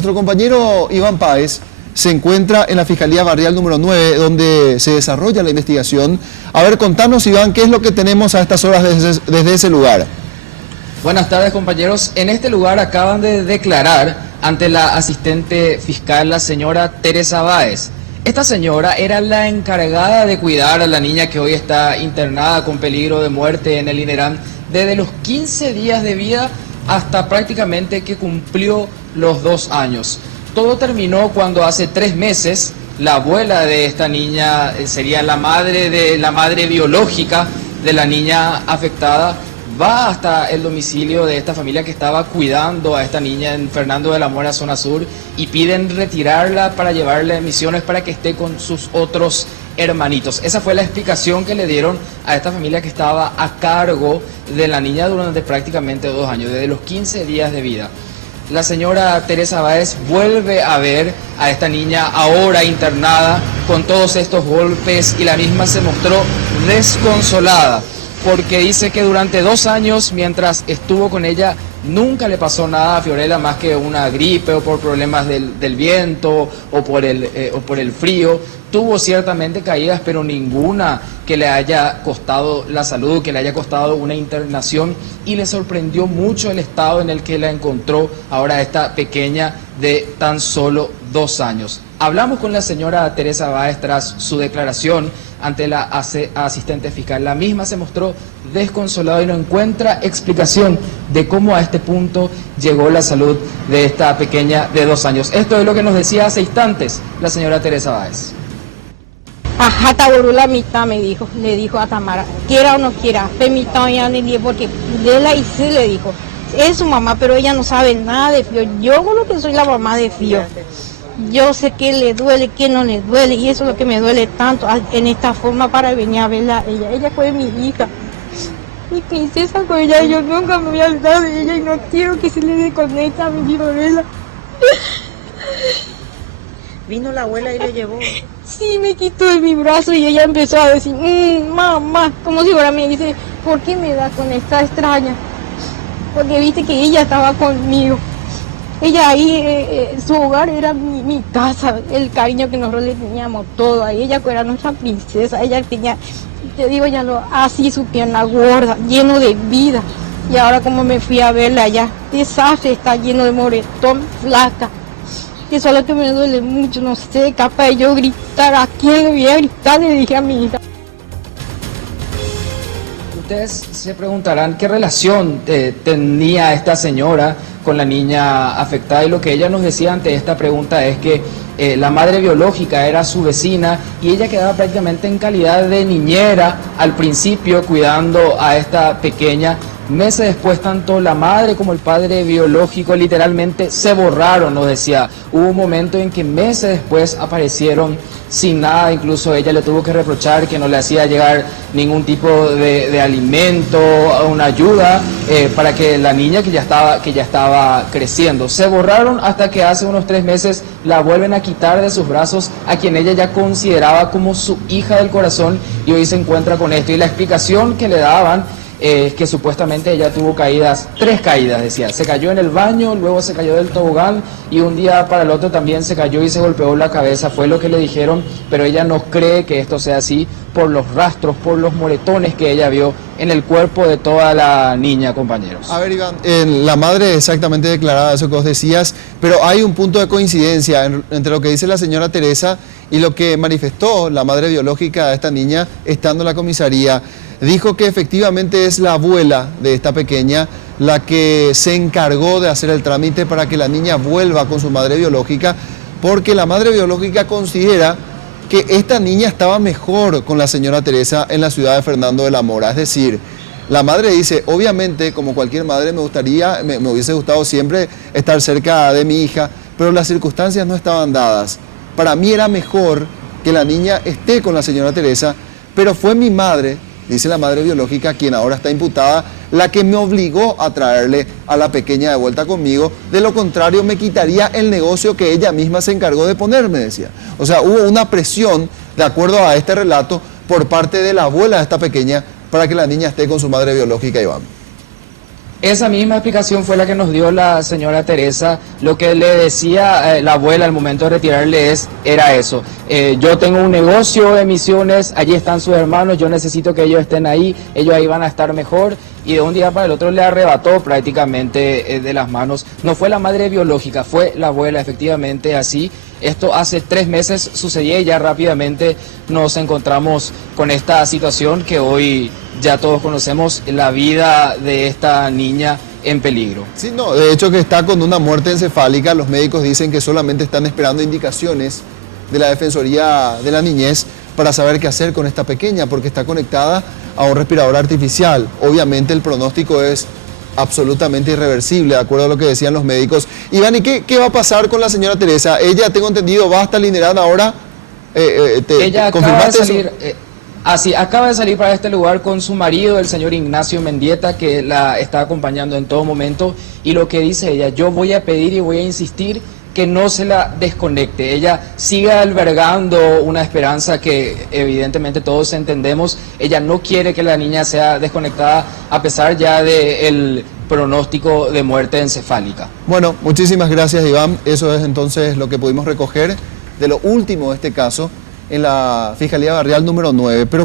Nuestro compañero Iván Páez se encuentra en la Fiscalía Barrial número 9, donde se desarrolla la investigación. A ver, contanos, Iván, ¿qué es lo que tenemos a estas horas desde ese lugar? Buenas tardes, compañeros. En este lugar acaban de declarar ante la asistente fiscal, la señora Teresa Báez. Esta señora era la encargada de cuidar a la niña que hoy está internada con peligro de muerte en el INERAN desde los 15 días de vida hasta prácticamente que cumplió los 2 años. Todo terminó cuando hace 3 meses la abuela de esta niña, sería la madre biológica de la niña afectada, va hasta el domicilio de esta familia que estaba cuidando a esta niña en Fernando de la Mora, zona sur, y piden retirarla para llevarla a Misiones para que esté con sus otros hermanitos. Esa fue la explicación que le dieron a esta familia que estaba a cargo de la niña durante prácticamente 2 años, desde los 15 días de vida. La señora Teresa Báez vuelve a ver a esta niña ahora internada con todos estos golpes y la misma se mostró desconsolada, porque dice que durante 2 años, mientras estuvo con ella, nunca le pasó nada a Fiorella más que una gripe o por problemas del viento o por el frío. Tuvo ciertamente caídas, pero ninguna que le haya costado la salud, que le haya costado una internación, y le sorprendió mucho el estado en el que la encontró ahora esta pequeña de tan solo 2 años. Hablamos con la señora Teresa Báez tras su declaración ante la asistente fiscal. La misma se mostró desconsolada y no encuentra explicación de cómo a este punto llegó la salud de esta pequeña de 2 años. Esto es lo que nos decía hace instantes la señora Teresa Báez. Ajá, Taburú la mitad le dijo a Tamara, quiera o no quiera, permítame ya le dije, porque de la hice le dijo, es su mamá, pero ella no sabe nada de Fío. Yo con lo que soy la mamá de Fío, yo sé que le duele, que no le duele, y eso es lo que me duele tanto en esta forma para venir a verla a ella. Ella fue mi hija, mi princesa con ella, yo nunca me voy a olvidar de ella y no quiero que se le desconecte a mi Fiorella. ¿Vino la abuela y le llevó? Sí, me quitó de mi brazo y ella empezó a decir, mamá, como si fuera me dice, ¿por qué me da con esta extraña? Porque viste que ella estaba conmigo. Ella ahí, su hogar era mi casa, el cariño que nosotros le teníamos todo ahí. Ella era nuestra princesa, ella tenía, te digo, ya así su pierna gorda, lleno de vida. Y ahora como me fui a verla allá, desastre, está lleno de moretón, flaca. Y eso es lo que me duele mucho, no sé, capaz de yo gritar, ¿a quién le voy a gritar? Le dije a mi hija. Ustedes se preguntarán qué relación tenía esta señora con la niña afectada, y lo que ella nos decía ante esta pregunta es que la madre biológica era su vecina y ella quedaba prácticamente en calidad de niñera al principio cuidando a esta pequeña. Meses después, tanto la madre como el padre biológico literalmente se borraron, nos decía. Hubo un momento en que meses después aparecieron sin nada, incluso ella le tuvo que reprochar que no le hacía llegar ningún tipo de alimento, una ayuda para que la niña que ya estaba creciendo. Se borraron hasta que hace unos 3 meses la vuelven a quitar de sus brazos a quien ella ya consideraba como su hija del corazón, y hoy se encuentra con esto. Y la explicación que le daban es que supuestamente ella tuvo 3 caídas, decía. Se cayó en el baño, luego se cayó del tobogán y un día para el otro también se cayó y se golpeó la cabeza. Fue lo que le dijeron, pero ella no cree que esto sea así por los rastros, por los moretones que ella vio en el cuerpo de toda la niña, compañeros. A ver, Iván, la madre exactamente declaraba eso que vos decías, pero hay un punto de coincidencia entre lo que dice la señora Teresa y lo que manifestó la madre biológica de esta niña estando en la comisaría. Dijo que efectivamente es la abuela de esta pequeña la que se encargó de hacer el trámite para que la niña vuelva con su madre biológica, porque la madre biológica considera que esta niña estaba mejor con la señora Teresa en la ciudad de Fernando de la Mora. Es decir, la madre dice, obviamente, como cualquier madre me hubiese gustado siempre estar cerca de mi hija, pero las circunstancias no estaban dadas. Para mí era mejor que la niña esté con la señora Teresa, pero fue mi madre, dice la madre biológica, quien ahora está imputada, la que me obligó a traerle a la pequeña de vuelta conmigo. De lo contrario, me quitaría el negocio que ella misma se encargó de ponerme, decía. O sea, hubo una presión, de acuerdo a este relato, por parte de la abuela de esta pequeña, para que la niña esté con su madre biológica, Iván. Esa misma explicación fue la que nos dio la señora Teresa. Lo que le decía la abuela al momento de retirarle era eso. Yo tengo un negocio de misiones, allí están sus hermanos, yo necesito que ellos estén ahí, ellos ahí van a estar mejor. Y de un día para el otro le arrebató prácticamente de las manos. No fue la madre biológica, fue la abuela, efectivamente así. Esto hace 3 meses sucedía y ya rápidamente nos encontramos con esta situación que hoy ya todos conocemos, la vida de esta niña en peligro. Sí, no, de hecho que está con una muerte encefálica. Los médicos dicen que solamente están esperando indicaciones de la Defensoría de la Niñez para saber qué hacer con esta pequeña, porque está conectada a un respirador artificial. Obviamente el pronóstico es absolutamente irreversible, de acuerdo a lo que decían los médicos. Iván, ¿y qué va a pasar con la señora Teresa? Ella, tengo entendido, va a estar liderada ahora. Ella acaba de salir, acaba de salir para este lugar con su marido, el señor Ignacio Mendieta, que la está acompañando en todo momento. Y lo que dice ella, yo voy a pedir y voy a insistir que no se la desconecte. Ella sigue albergando una esperanza que evidentemente todos entendemos. Ella no quiere que la niña sea desconectada a pesar ya del pronóstico de muerte encefálica. Bueno, muchísimas gracias, Iván. Eso es entonces lo que pudimos recoger de lo último de este caso en la Fiscalía Barrial número 9. Pero